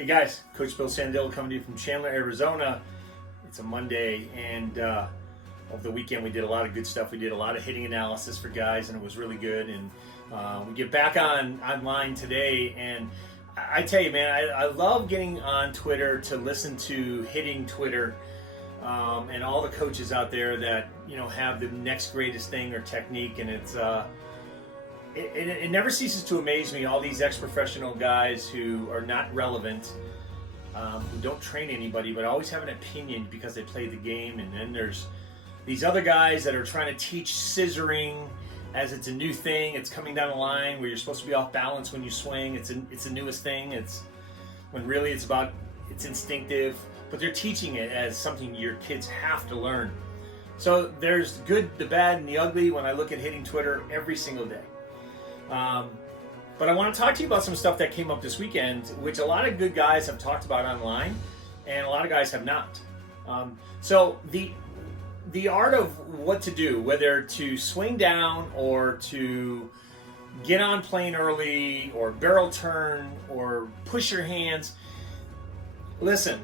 Hey guys, Coach Bill Sandillo coming to you from Chandler, Arizona. It's a Monday, and over the weekend we did a lot of good stuff. We did a lot of hitting analysis for guys, and it was really good. And we get back online today, and I tell you, man, I love getting on Twitter to listen to hitting Twitter and all the coaches out there that have the next greatest thing or technique, and it never ceases to amaze me, all these ex-professional guys who are not relevant, who don't train anybody, but always have an opinion because they play the game. And then there's these other guys that are trying to teach scissoring as it's a new thing. It's coming down the line where you're supposed to be off balance when you swing. It's the newest thing. It's when really it's instinctive, but they're teaching it as something your kids have to learn. So there's the good, the bad, and the ugly when I look at hitting Twitter every single day. But I want to talk to you about some stuff that came up this weekend, which a lot of good guys have talked about online, and a lot of guys have not. So the art of what to do, whether to swing down or to get on plane early or barrel turn or push your hands. Listen,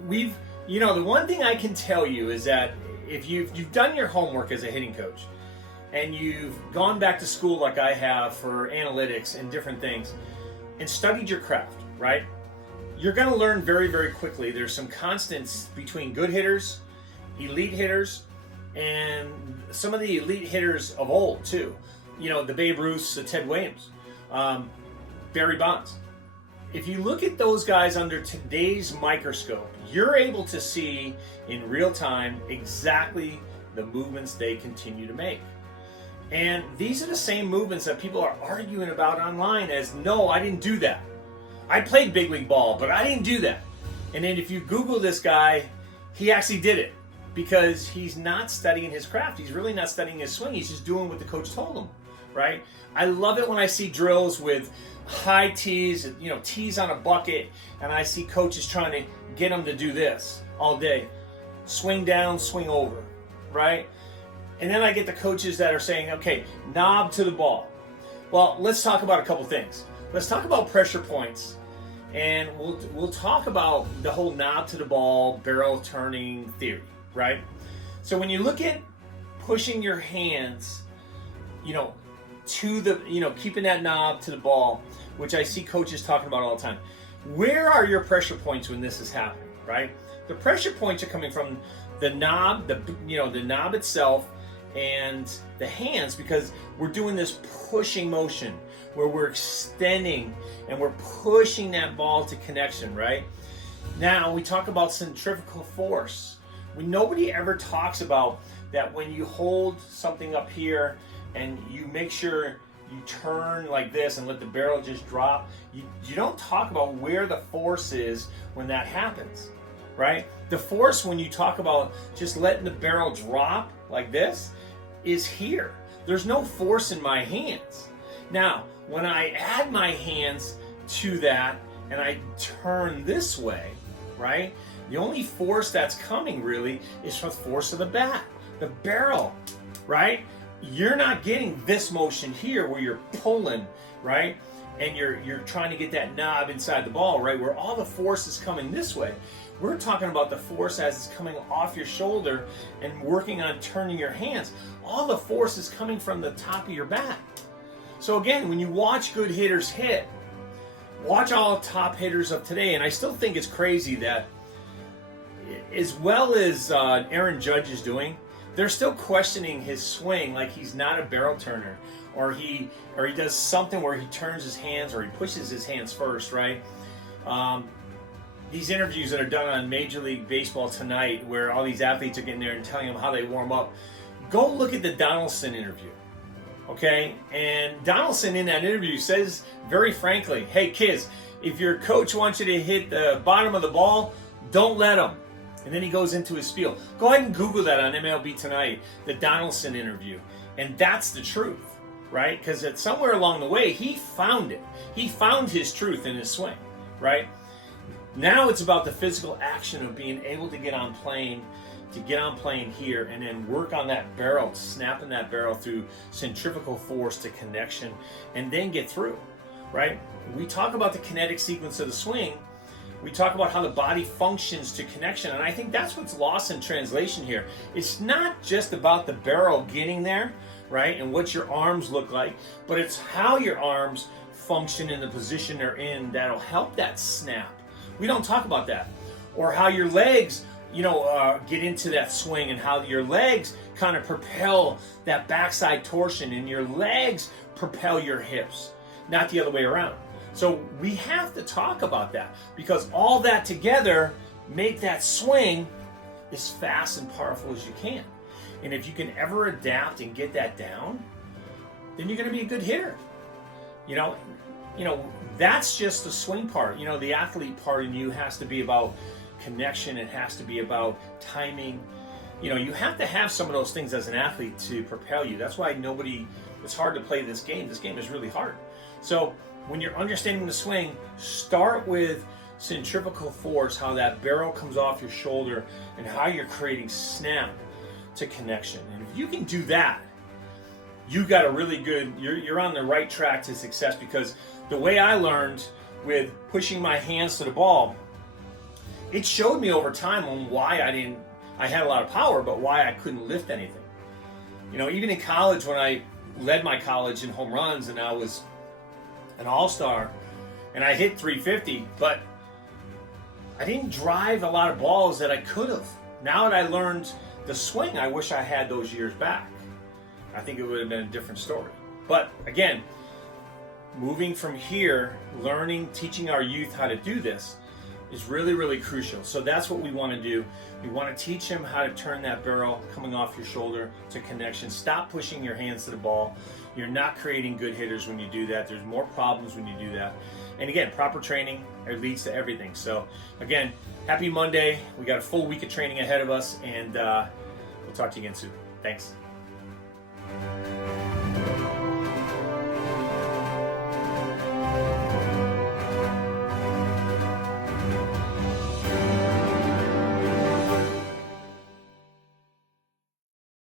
the one thing I can tell you is that if you've done your homework as a hitting coach, and you've gone back to school like I have for analytics and different things, and studied your craft, right? You're going to learn very, very quickly. There's some constants between good hitters, elite hitters, and some of the elite hitters of old too. The Babe Ruths, the Ted Williams, Barry Bonds. If you look at those guys under today's microscope, you're able to see in real time exactly the movements they continue to make. And these are the same movements that people are arguing about online as, no, I didn't do that. I played big league ball, but I didn't do that. And then if you Google this guy, he actually did it because he's not studying his craft. He's really not studying his swing. He's just doing what the coach told him, right? I love it when I see drills with high tees, tees on a bucket, and I see coaches trying to get them to do this all day. Swing down, swing over, right? And then I get the coaches that are saying, okay, knob to the ball. Well, let's talk about a couple things. Let's talk about pressure points, and we'll talk about the whole knob to the ball, barrel turning theory, right? So when you look at pushing your hands, to the, keeping that knob to the ball, which I see coaches talking about all the time. Where are your pressure points when this is happening, right? The pressure points are coming from the knob, the knob itself, and the hands, because we're doing this pushing motion where we're extending and we're pushing that ball to connection, right? Now we talk about centrifugal force. Nobody ever talks about that when you hold something up here and you make sure you turn like this and let the barrel just drop. You don't talk about where the force is when that happens, right? The force when you talk about just letting the barrel drop like this is here. There's no force in my hands. Now, when I add my hands to that and I turn this way, right? The only force that's coming really is from the force of the bat, the barrel, right? You're not getting this motion here where you're pulling, right? And you're trying to get that knob inside the ball, right? Where all the force is coming this way. We're talking about the force as it's coming off your shoulder and working on turning your hands. All the force is coming from the top of your bat. So again, when you watch good hitters hit, watch all top hitters of today, and I still think it's crazy that as well as Aaron Judge is doing, they're still questioning his swing like he's not a barrel turner, or he does something where he turns his hands or he pushes his hands first, right? These interviews that are done on Major League Baseball tonight, where all these athletes are getting there and telling them how they warm up, go look at the Donaldson interview, okay? And Donaldson in that interview says very frankly, hey kids, if your coach wants you to hit the bottom of the ball, don't let him. And then he goes into his spiel. Go ahead and Google that on MLB Tonight, the Donaldson interview. And that's the truth, right? Because somewhere along the way, he found it. He found his truth in his swing, right? Now it's about the physical action of being able to get on plane here and then work on that barrel, snapping that barrel through centrifugal force to connection and then get through, right? We talk about the kinetic sequence of the swing, We talk about how the body functions to connection, and I think that's what's lost in translation here. It's not just about the barrel getting there, right, and what your arms look like, but it's how your arms function in the position they're in that'll help that snap. We don't talk about that. Or how your legs, get into that swing, and how your legs kind of propel that backside torsion, and your legs propel your hips, not the other way around. So we have to talk about that, because all that together make that swing as fast and powerful as you can. And if you can ever adapt and get that down, then you're going to be a good hitter. That's just the swing part. The athlete part in you has to be about connection. It has to be about timing. You have to have some of those things as an athlete to propel you. That's why it's hard to play this game. This game is really hard. So when you're understanding the swing, start with centrifugal force, how that barrel comes off your shoulder, and how you're creating snap to connection. And if you can do that, you got a really good, you're on the right track to success, because the way I learned with pushing my hands to the ball, it showed me over time on why I had a lot of power, but why I couldn't lift anything. Even in college, when I led my college in home runs and I was an all-star and I hit 350, but I didn't drive a lot of balls that I could have. Now that I learned the swing, I wish I had those years back. I think it would have been a different story. But again, moving from here, learning, teaching our youth how to do this is really, really crucial. So that's what we want to do. We want to teach them how to turn that barrel coming off your shoulder to connection. Stop pushing your hands to the ball. You're not creating good hitters when you do that. There's more problems when you do that. And again, proper training, it leads to everything. So again, happy Monday. We got a full week of training ahead of us, and we'll talk to you again soon. Thanks.